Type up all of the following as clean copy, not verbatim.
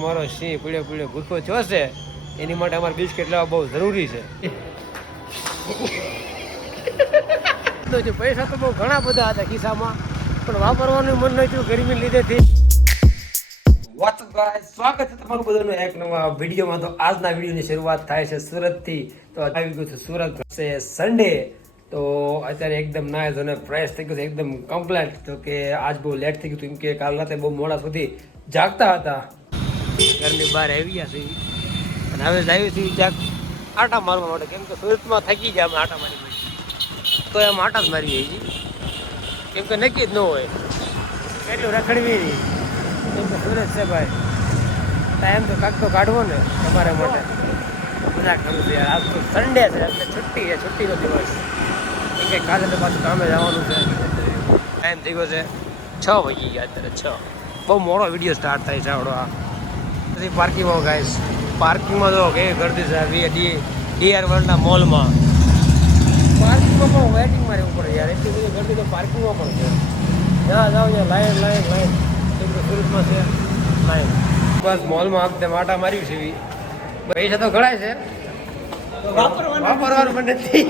અમારો સિંહ પીળે પીળે ભૂખો થયો છે એની માટે અમારે બિસ્કિટ લેવા બહુ જરૂરી છે. પૈસા તો બહુ ઘણા બધા હતા ખિસ્સામાં પણ વાપરવાનું મન નહોતું ગરમી લીધેથી. સ્વાગત છે તમારું બધાનું એક નવા વિડીયોમાં. તો આજના વિડીયોની શરૂઆત થાય છે સુરતથી. તો આવી ગયું છે સુરત છે સન્ડે. તો અત્યારે એકદમ નાઇસ અને ફ્રેશ થઈ ગયું છે, એકદમ કમ્પ્લેટ. તો કે આજ બહુ લેટ થઈ ગયું કેમ કે કાલ રાતે બહુ મોડા સુધી જાગતા હતા. ઘરની બહાર આવી ગયા છે અને હવે જાય છે ક્યાંક આટા મારવા માટે, કેમ કે સુરતમાં થકી જાય અમે આટા મારી તો એમ આટા જ મારી જઈએ કેમ કે નક્કી જ ન હોય કેટલું રખડવી નહીં. કેમ કે સુરત છે ભાઈ, ટાઈમ તો કાંક તો કાઢવો ને તમારા માટે. મજાક કરું છું યાર, આજ તો સન્ડે છે એટલે છુટ્ટી છે, છુટ્ટીનો દિવસ. કેમ કે કાલે તો પાછું કામે જવાનું છે. ટાઈમ થઈ ગયો છે 6 વાગી ગયા અત્યારે 6. બહુ મોડો વિડીયો સ્ટાર્ટ થાય છે આવડો. આ પછી પાર્કિંગમાં ગાઈસ, પાર્કિંગમાં જો કેવી ગરદી છે ડીઆર વર્લ્ડના મોલમાં. પાર્કિંગમાં પણ વેટિંગમાં રહેવું પડે યાર, એટલી બધી ગરદી તો પાર્કિંગમાં પણ છે. જ્યાં જાઓ ત્યાં લાઈન લાઈન લાઈન. કેમ કે સુરતમાં છે લાઈન. બસ મોલમાં આપણે માટા માર્યું છે એવી. પૈસા તો ઘણાય છે, વાપરવાનું પણ નથી.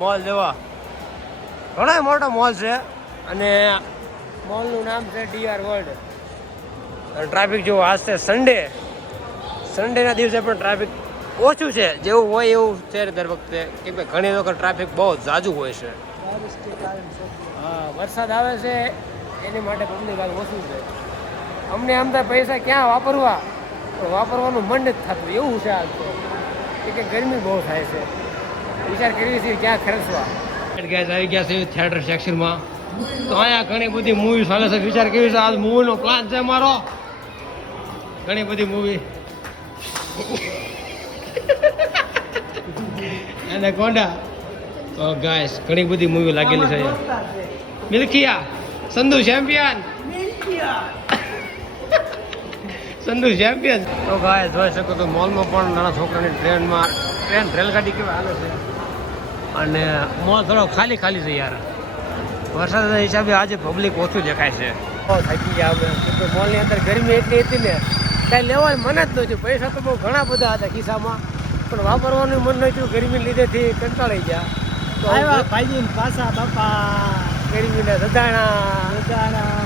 મોલ જોવા ઘણા મોટો મોલ છે અને મોલનું નામ છે ડીઆર વર્લ્ડ. ટ્રાફિક જેવો આજ છે સન્ડેના દિવસે પણ ટ્રાફિક ઓછું છે, જેવું હોય એવું છે દર વખતે. કેમ કે ઘણી વખત ટ્રાફિક બહુ ઝાઝું હોય છે. હા, વરસાદ આવે છે એની માટે પબ્લિક હાલ ઓછું છે. અમને આમ થાય પૈસા ક્યાં વાપરવા, તો વાપરવાનું મન જ થતું એવું છે હાલ તો. કે ગરમી બહુ થાય છે, વિચાર કરીએ છીએ ક્યાં ખર્ચવા. ગેસ આવી ગયા છે થિયેટર સેક્શનમાં. તો અહીંયા ઘણી બધી મૂવી ચાલે છે. વિચાર કેવી છે, આ મૂવીનો પ્લાન છે મારો. ઘણી બધી મૂવી અને કોંડા. તો ગાઈસ ઘણી બધી મૂવી લાગેલી છે અહીંયા. મિલ્કિયા, સંધુ ચેમ્પિયન, સંધુ ચેમ્પિયન. તો ગાઈસ જોઈ શકો તો મોલમાં પણ નાના છોકરાની ટ્રેન રેલગાડી કેવી હાલે છે. અને મોલ થોડો ખાલી ખાલી છે યાર. વરસાદના હિસાબે આજે પબ્લિક ઓછું દેખાય છે. બહુ થાકી ગયા અમે, કેમ કે મોલની અંદર ગરમી એટલી હતી ને કાંઈ લેવાનું મન જ નહોતું. પૈસા તો બહુ ઘણા બધા હતા ખિસ્સામાં પણ વાપરવાનું મન નહોતું ગરમી લીધેથી કંટાળી ગયા. તો આવ્યા ભાઈજી પાછા બાપા ગરમીના સદાણા.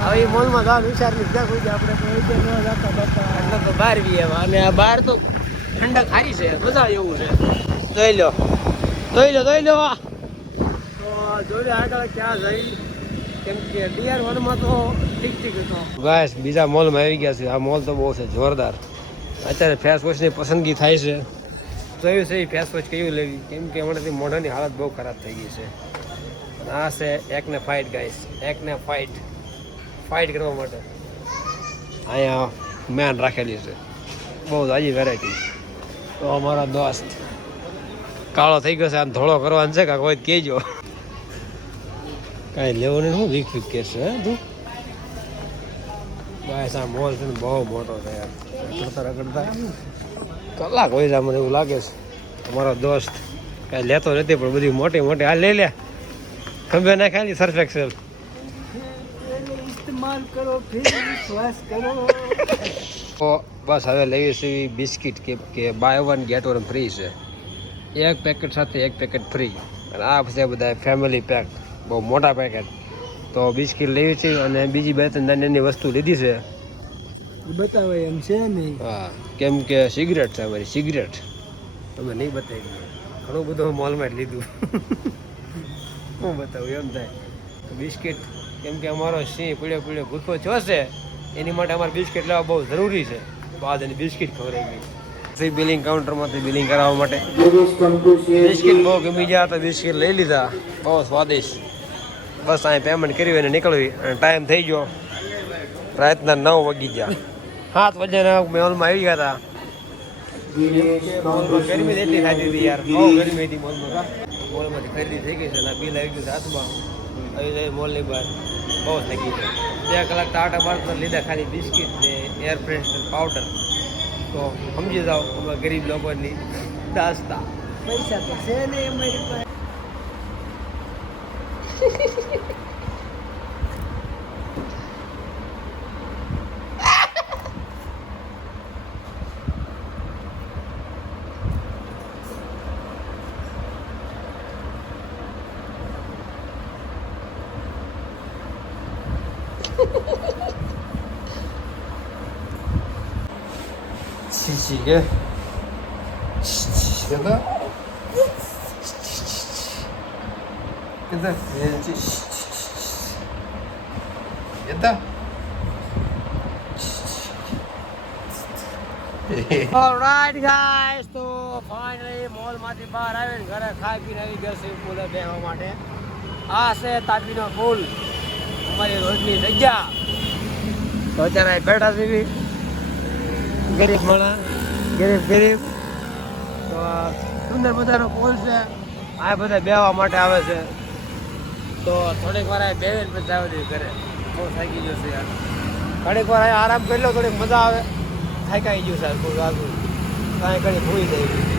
હવે મોલમાં જવાનું વિચારી ક્યાં કોઈ આપણે તો ન જતા બાપા એટલે તો બહાર બી આવ્યા. અને આ બહાર તો ઠંડક સારી છે, મજા એવું છે. જોઈ લો તો જોઈ લો આગળ ક્યાં જઈ. કેમ કે ડીઆર વર્લ્ડમાં તો ઠીક હતો. ગાઈસ બીજા મોલમાં આવી ગયા છે. આ મોલ તો બહુ છે જોરદાર. અત્યારે ફેસ વોશની પસંદગી થાય છે. જોયું છે એ ફેસ વોશ કયું લેવી, કેમ કે હમણાંથી મોઢાની હાલત બહુ ખરાબ થઈ ગઈ છે. આ છે એકને ફાઇટ ગાઈસ, એકને ફાઇટ કરવા માટે અહીંયા મેન રાખેલી છે. બહુ તાજી વેરાયટી. તો અમારો દોસ્ત કાળો થઈ ગયો છે, આમ ધોળો કરવાનો છે કાંઈ કોઈ કહેજો. કાંઈ લેવું નહીં, શું વીક કે છે તું. બસ આ મોલ છે ને બહુ મોટો છે યાર. રગડતા કલાક હોય છે મને એવું લાગે છે. અમારો દોસ્ત કાંઈ લેતો નથી પણ બધી મોટી મોટી આ લઈ લે. ખબર ના ખાલી સર્ફ એક્સેલ ઇસ્તેમાલ કરો, વિશ્વાસ કરો. તો બસ હવે લેવી છે બિસ્કિટ, કે બાય 1 ગેટ 1 ફ્રી છે. એક પેકેટ સાથે એક પેકેટ ફ્રી. અને આ છે બધા ફેમિલી પેક, બહુ મોટા પેકેટ. તો બિસ્કિટ લેવી છે અને બીજી 2-3 નાની વસ્તુ લીધી છે. બતાવે એમ છે નહીં. હા, કેમ કે સિગરેટ છે અમારી, સિગરેટ તમે નહીં બતાવી. ઘણું બધું મોલમાં જ લીધું. હું બતાવું એમ થાય. બિસ્કિટ કેમ કે અમારો સિંહ પીળે પીળે ભૂખો થયો છે એની માટે અમારે બિસ્કિટ લેવા બહુ જરૂરી છે. તો આજે એની બિસ્કિટ ખવડાવી ગઈ. બિલિંગ કાઉન્ટરમાંથી બિલિંગ કરાવવા માટે બિસ્કિટ બહુ ગમી ગયા તો બિસ્કિટ લઈ લીધા. બહુ સ્વાદિષ્ટ. બસ અહીં પેમેન્ટ કરી અને નીકળવી. અને ટાઈમ થઈ ગયો રાતના 9 વાગી ગયા. 7 વાગ્યાના મોલમાં આવી ગયા હતા. ગરમી એટલી થતી હતી યાર, બહુ ગરમી હતી મોલમાં. મોલમાંથી ખરીદી થઈ ગઈ છે અને બિલ આવી ગયું છે હાથમાં. આવી જાય મોલની બહાર બહુ થઈ ગઈ છે. 2 કલાક તો આટા બાર લીધા ખાલી બિસ્કિટ ને એર ફ્રેશનર પાવડર. તો સમજી જાઓ અમારા ગરીબ લોકોની દાસ્તા. પૈસા તો છે નહીં અમારી પાસે. છી કે કેતા કેતા કેતા ઓલરાઈટ ગાઈસ, તો ફાઇનલી મોલમાંથી બહાર આવીને ઘરે ખાઈ પીને આવી ગયા છે પુલે બેસવા માટે. આ છે તાપીનો પુલ, અમારી રોજની જગ્યા. તો અત્યારે બેઠા છે ગરીબ માણસ, ગરીબ. તો સુંદર મજાનો પુલ છે, આ બધા બેસવા માટે આવે છે. તો થોડીક વાર બેસીને પછી આવે છે ઘરે. બહુ થાકી ગયો છે યાર, ઘડીક વાર આરામ કરી લો, થોડીક મજા આવે. થાકાઈ ગયું સાહેબ, બહુ આગળ કાંઈ ઘડી ભૂલી જાય.